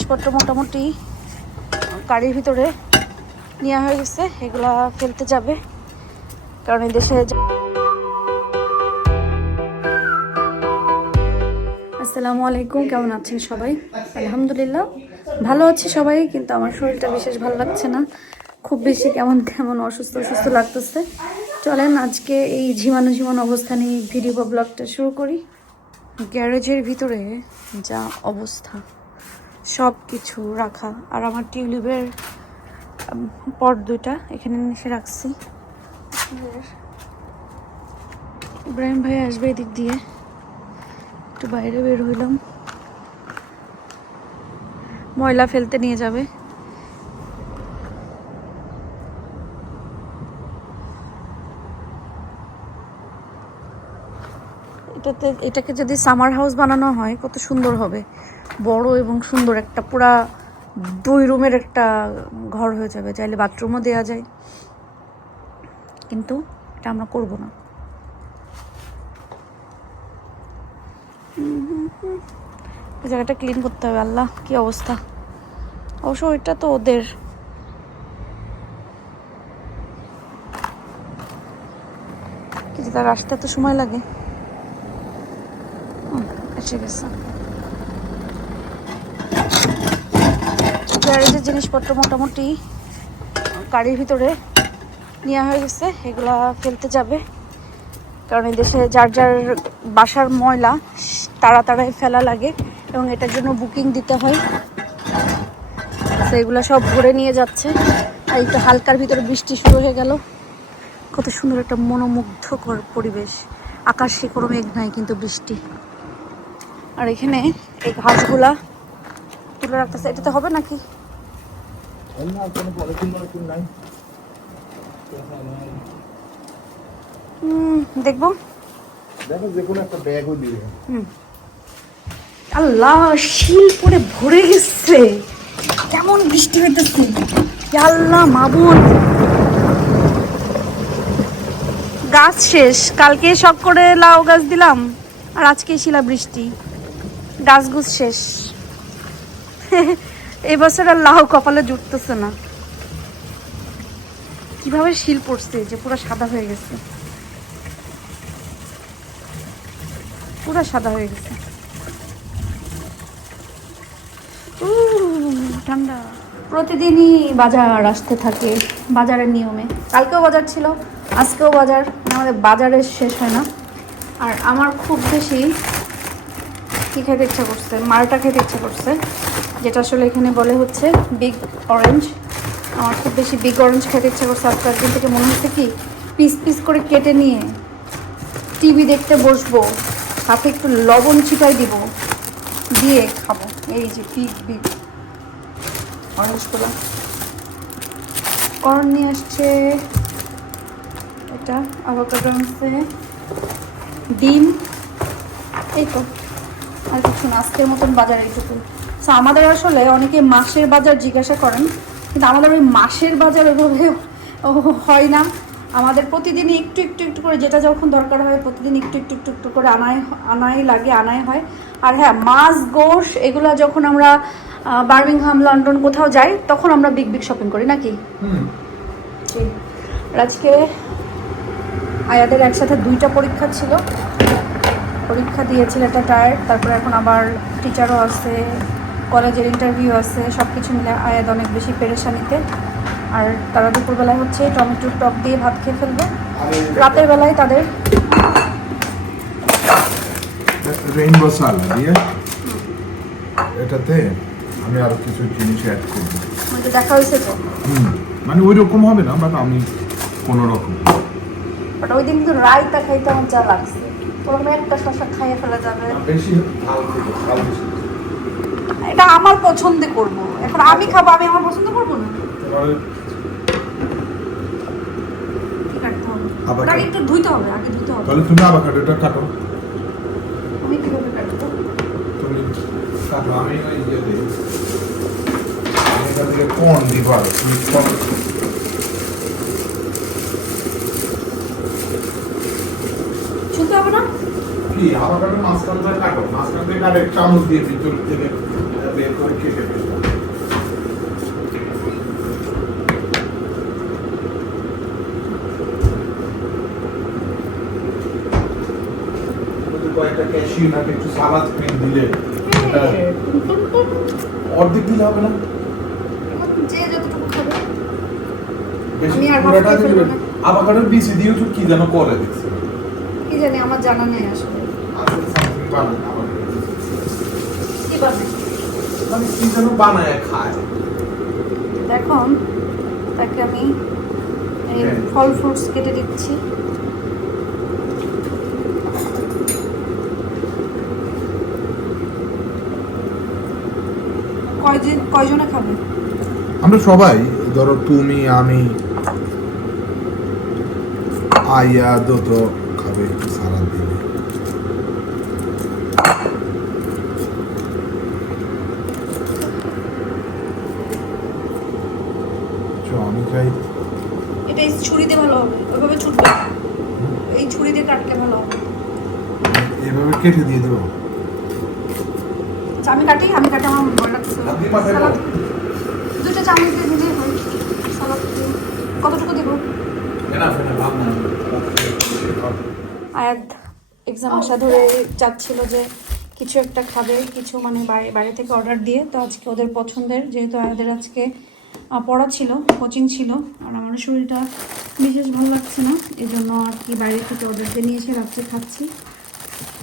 জিনিসপত্র মোটামুটি গাড়ির ভিতরে নেওয়া হয়ে গেছে, এগুলা ফেলতে যাবে কারণ এই দেশে। আসসালামু আলাইকুম, কেমন আছেন সবাই? আলহামদুলিল্লাহ ভালো আছে সবাই, কিন্তু আমার শরীরটা বিশেষ ভালো লাগছে না, খুব বেশি কেমন কেমন অসুস্থ অসুস্থ লাগতেছে। চলেন আজকে এই ঝিমানো অবস্থা নিয়ে ভিডিও বা ব্লগটা শুরু করি। গ্যারেজের ভিতরে যা অবস্থা, সব কিছু রাখা, আর আমার টিউলিপের পট দুইটা এখানে নিচে রাখছি। ইব্রাহিম ভাই আসবে এদিক দিয়ে, একটু বাইরে বের হইলাম, ময়লা ফেলতে নিয়ে যাবে। এটাকে যদি সামার হাউস বানানো হয় কত সুন্দর হবে, বড় এবং সুন্দর একটা পুরা 2 রুমের একটা ঘর হয়ে যাবে, চাইলে বাথরুমও দেওয়া যায়, কিন্তু এটা আমরা করব না। এই জায়গাটা ক্লিন করতে হবে। আল্লাহ কি অবস্থা, অবশ্য এটা তো ওদের, কিন্তু তার আসতে এত সময় লাগে। এসে গেছে। গ্যারেজের জিনিসপত্র মোটামুটি গাড়ির ভিতরে নেওয়া হয়ে গেছে, এগুলা ফেলতে যাবে কারণ এই দেশে যার যার বাসার ময়লা তাড়াতাড়ি ফেলা লাগে এবং এটার জন্য বুকিং দিতে হয়। সেগুলো সব ভরে নিয়ে যাচ্ছে। আর একটু হালকার ভিতরে বৃষ্টি শুরু হয়ে গেল, কত সুন্দর একটা মনোমুগ্ধকর পরিবেশ, আকাশে কোনো মেঘ নাই কিন্তু বৃষ্টি। আর এখানে এই ঘাসগুলা তুলে রাখতেছে, এটাতে হবে নাকি? দেখবো, আল্লাহ শিল পরে ভরে গেছে, কেমন বৃষ্টি হইতেছে, আল্লাহ মাবুদ। গাছ শেষ, কালকে শখ করে লাউ গাছ দিলাম আর আজকে শিলা বৃষ্টি, গাছ গুছ শেষ। এবছর আর লাউ কপালে জুটতেছে না, কিভাবে শিল পড়ছে যে পুরো সাদা হয়ে গেছে, পুরো সাদা হয়ে গেছে। ঠান্ডা। প্রতিদিনই বাজার আসতে থাকে, বাজারের নিয়মে। কালকেও বাজার ছিল, আজকেও বাজার, আমাদের বাজারের শেষ হয় না। আর আমার খুব বেশি কী খেতে ইচ্ছা করছে, মালটা খেতে ইচ্ছা করছে, যেটা আসলে এখানে বলে হচ্ছে বিগ অরেঞ্জ। আমার খুব বেশি বিগ অরেঞ্জ খেতে ইচ্ছা করছে। আজকে একদিন থেকে মনে হচ্ছে কি পিস পিস করে কেটে নিয়ে টিভি দেখতে বসবো, সাথে একটু লবণ ছিটাই দিব, দিয়ে খাবো। এই যে বিগ বিগ অরেঞ্জগুলো। কর্ন নিয়ে আসছে, এটা অ্যাভোকাডো আনছে, ডিম, এই তো, আর কিছু না। আজকের মতন বাজার এইটুকু। সো আমাদের আসলে অনেকে মাসের বাজার জিজ্ঞাসা করেন, কিন্তু আমাদের ওই মাসের বাজার ওইভাবে হয় না। আমাদের প্রতিদিনই একটু একটু একটু করে, যেটা যখন দরকার হয় প্রতিদিন একটু একটু একটু একটু করে আনাই হয়। আর হ্যাঁ, মাছ গোশ এগুলো যখন আমরা বার্মিংহাম, লন্ডন কোথাও যাই তখন আমরা বিগ বিগ শপিং করি নাকি। আজকে আয়াদের একসাথে 2টা পরীক্ষা ছিল, পরীক্ষা দিয়েছিল, একটা টায়ার্ড, তারপরে এখন আবার টিচারও আছে, কলেজের ইন্টারভিউ আছে, সব কিছু মিলে আয়াদ অনেক বেশি পেরেশানিতে। আর তারা দুপুরবেলায় হচ্ছে টমেটোর টক দিয়ে ভাত খেয়ে ফেলবে, রাতের বেলায় তাদের রেইনবো সালাদ দিয়ে এটাতে আমি আরো কিছু জিনিস অ্যাড করব। মানে দেখা হয়েছে তো, মানে ওই রকম হবে না, বাট আমি কোনো রকম, বাট ওই দিন কিন্তু রায়তা খাইতে আমার যা লাগছে, তোর একটা শশা খাইয়ে ফেলা যাবে। বেশি ঝাল বেশি, এটা আমার পছন্দে করব, এখন আমি খাবো, আমি আমার পছন্দ করবো না। আগে একটু ধুইতে হবে, আগে ধুইতে হবে। তাহলে তুমি আভোকাডোটা কাটো। আমি কিভাবে কাটবো? তুমি কাটো, আমি ওই দিয়ে দিই। এটা থেকে কোন দিবা, তুমি কোন ছুতে হবে না কি আভোকাডো মাঝখান থেকে কাটো, মাঝখান থেকে কাটে চামচ দিয়ে ভিতর থেকে বের করে কেটে ফেলো। ক্যাশিউ নাটে একটু সালাদ ক্রিম দিলে এটা অর্ধেক দিলে হবে না? যে যতটুকু খাবে। বেশি আমি আর পুরোটা হাফ খেয়ে দিলে ফেলবো না। আভাকাডোর বীজ দিয়েও তো কি যেন করে দিচ্ছে। কি জানি, আমার জানা নেই আসলে। আসলে something বানায় avocado। কি বানায়? মানে কি যেন বানায় খায়। এখন তাকে আমি এই হ্যাঁ। ফল ফ্রুটস কেটে দিচ্ছি। কয়জনে খাবে? আমরা সবাই, ধরো তুমি, আমি, আয়া দত খাবে একটু সালাদ দিলে। আমি খাই। এটা এই ছুরি দিয়ে ভালো হবে, ওইভাবে ছুটবে না। এই ছুরি দিয়ে কাটলে ভালো হবে। এভাবে কেটে দিয়ে দেবো। আচ্ছা, আমি কাটি আমার বড়টা আপনি পাঠাই দাও। সালাদ দুটো চামচ দিয়ে দিলেই হয়। সালাদ কতটুকু দিব? আয়াত এক্সাম আসা ধরে চাচ্ছিল যে কিছু একটা খাবে, কিছু মানে বাইরে থেকে অর্ডার দিয়ে। তো আজকে ওদের পছন্দের, যেহেতু আয়াদের আজকে পড়া ছিল, কোচিং ছিল, আর আমার শরীরটা বিশেষ ভালো লাগছে না, এই জন্য আর কি বাইরে থেকে অর্ডার দিয়ে নিয়ে এসে রাত্রে খাচ্ছি।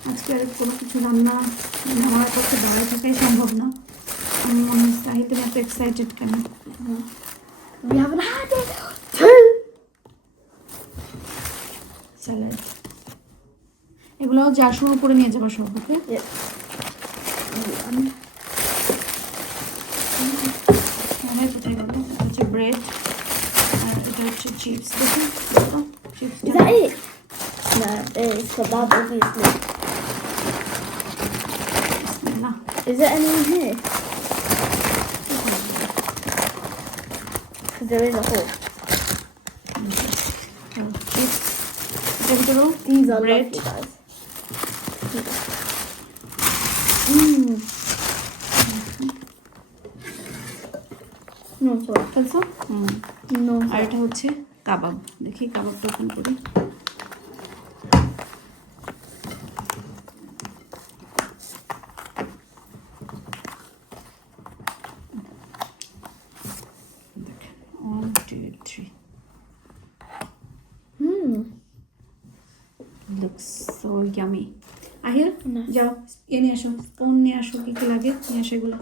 আজকে আর কোনো কিছু রান্না আমার পক্ষে দাঁড়ায় থাকাই সম্ভব না। আমি মনে হয় সাহিত্যে এত এক্সাইটেড কেন? We haven't had it. Salad এগুলো যা শুরু করে নিয়ে যাবো সব, ওকে? Yeah. হ্যাঁ, কোথায় গেল? এটা হচ্ছে ব্রেড আর এটা হচ্ছে চিপস। দেখুন chips. Is that it? No, it's kebab, obviously. না, Is there any in here? Because there is a hole. Chips এটার ভিতরেও These are bread. lovely, guys. No, sorry. ফেলছো? No, আর sorry. এটা হচ্ছে কাবাব। দেখি কাবাবটা ওপেন করি। One, two, three. Looks so yummy. Ahil, Nice. যাও এ নিয়ে আসো, স্পুন নিয়ে আসো, কি কি লাগে নিয়ে আসো এগুলো।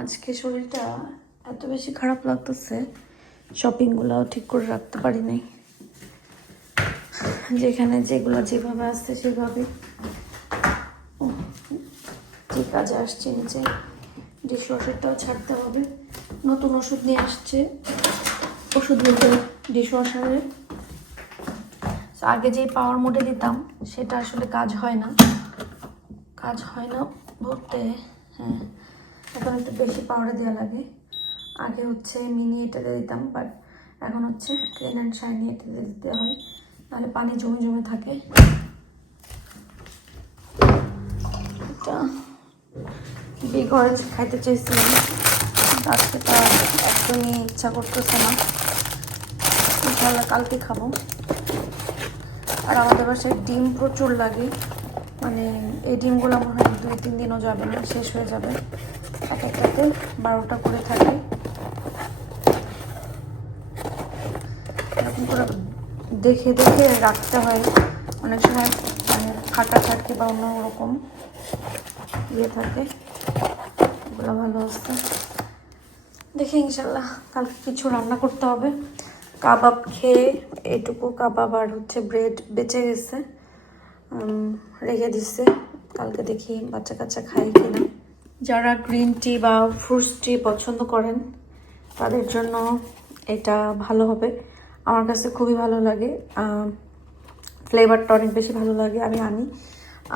আজকে শরীরটা এত বেশি খারাপ লাগতেছে, শপিংগুলোও ঠিক করে রাখতে পারি নাই। যেখানে যেগুলো যেভাবে আসছে সেভাবে যে কাজে আসছে নিচে ডিশ ওয়াশারটাও ছাড়তে হবে। নতুন ওষুধ নিয়ে আসছে, ওষুধ বলতে ডিশ ওয়াশারে। আগে যে পাওয়ার মোডে দিতাম সেটা আসলে কাজ হয় না বলতে, হ্যাঁ এখন একটু বেশি পাওয়ারে দেওয়া লাগে। আগে হচ্ছে মিনি এটাতে দিতাম, বাট এখন হচ্ছে ক্লিন অ্যান্ড শাইনি এটাতে দিতে হয়, নাহলে পানি জমে জমে থাকে। এটা বিগ অরেঞ্জ খাইতে চেয়েছিলাম, আজকে তা একদমই ইচ্ছা করতেছে না। ইনশাল্লাহ কালকে খাবো। আর আমাদের বাসায় ডিম প্রচুর লাগে, মানে এই ডিমগুলো মনে হয় 2-3 দিনও যাবে না, শেষ হয়ে যাবে। এক একটাতে 12টা করে থাকে। এরকম করে দেখে দেখে রাখতে হয়, অনেক সময় মানে ফাটা থাকে বা অন্যরকম ইয়ে থাকে। এগুলো ভালো আসছে। দেখি ইনশাল্লাহ কালকে কিছু রান্না করতে হবে। কাবাব খেয়ে এটুকু কাবাব আর হচ্ছে ব্রেড বেঁচে গেছে, রেখে দিচ্ছে। কালকে দেখি বাচ্চা কাচ্চা খায় কিনা। যারা গ্রিন টি বা ফ্রুটস টি পছন্দ করেন তাদের জন্য এটা ভালো হবে। আমার কাছে খুবই ভালো লাগে, ফ্লেভারটা অনেক বেশি ভালো লাগে, আমি আনি।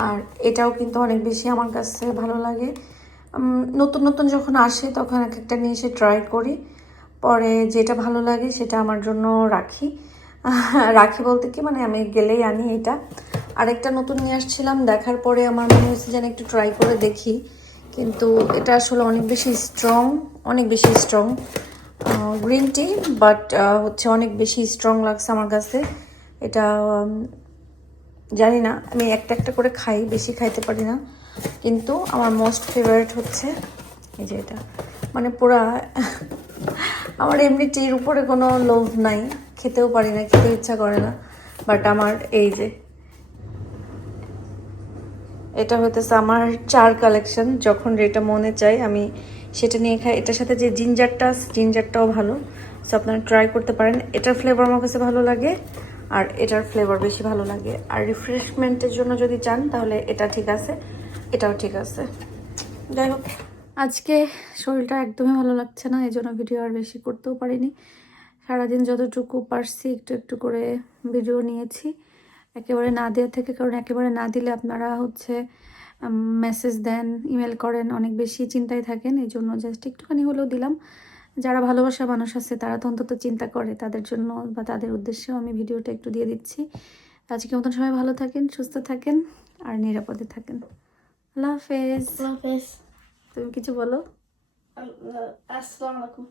আর এটাও কিন্তু অনেক বেশি আমার কাছে ভালো লাগে। নতুন নতুন যখন আসে তখন এক একটা নিয়ে এসে ট্রাই করি, পরে যেটা ভালো লাগে সেটা আমার জন্য রাখি বলতে কি মানে আমি গেলেই আনি এটা। আরেকটা নতুন নিয়ে আসছিলাম, দেখার পরে আমার মনে হয়েছে যেন একটু ট্রাই করে দেখি, কিন্তু এটা আসলে অনেক বেশি স্ট্রং গ্রিন টি, বাট হচ্ছে অনেক বেশি স্ট্রং লাগছে আমার কাছে। এটা জানি না, আমি একটা একটা করে খাই, বেশি খাইতে পারি না, কিন্তু আমার মোস্ট ফেভারিট হচ্ছে এই যে এটা। মানে পুরা আমার এমনি টির উপরে কোনো লোভ নাই, খেতেও পারি না, খেতে ইচ্ছা করে না, বাট আমার এই যে এটা হইতেছে আমার চার কালেকশন। যখন যেটা মনে চাই আমি সেটা নিয়ে খাই। এটার সাথে যে জিঞ্জারটা আছে, জিঞ্জারটাও ভালো, সো আপনারা ট্রাই করতে পারেন। এটার ফ্লেভার আমার কাছে ভালো লাগে, আর এটার ফ্লেভার বেশি ভালো লাগে। আর রিফ্রেশমেন্টের জন্য যদি চান তাহলে এটা ঠিক আছে, এটাও ঠিক আছে। যাই হোক, আজকে শরীরটা একদমই ভালো লাগছে না, এই জন্য ভিডিও আর বেশি করতেও পারিনি। সারাদিন যতটুকু পারছি একটু একটু করে ভিডিও নিয়েছি, একেবারে না দেওয়া থেকে, কারণ একেবারে না দিলে আপনারা হচ্ছে মেসেজ দেন, ইমেল করেন, অনেক বেশি চিন্তায় থাকেন, এই জন্য জাস্ট একটুখানি হলেও দিলাম। যারা ভালোবাসা মানুষ আছে তারা তো অন্তত চিন্তা করে, তাদের জন্য বা তাদের উদ্দেশ্যেও আমি ভিডিওটা একটু দিয়ে দিচ্ছি। আজকে মতন সবাই ভালো থাকেন, সুস্থ থাকেন, আর নিরাপদে থাকেন। আল্লাহ হাফেজ। Hafiz. তুমি কিছু বলো। Assalamu alaikum.